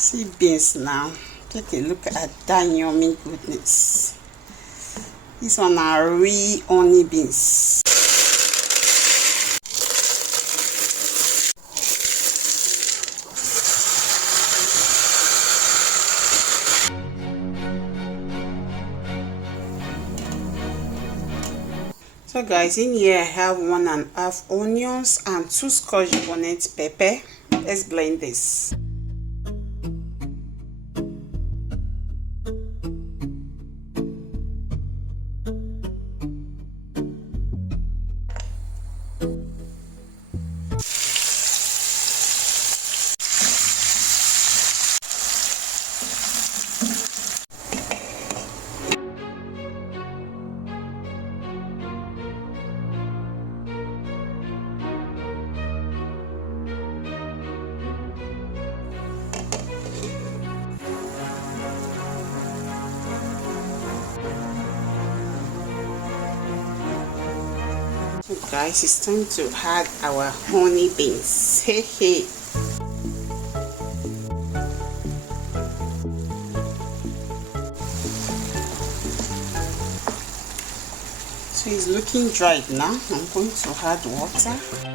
See beans now. Take a look at that yummy goodness. These one are real honey beans. So guys, in here I have 1.5 onions and 2 scotch bonnet pepper. Let's blend this. So guys, it's time to add our honey beans. Hey. So it's looking dried now. I'm going to add water.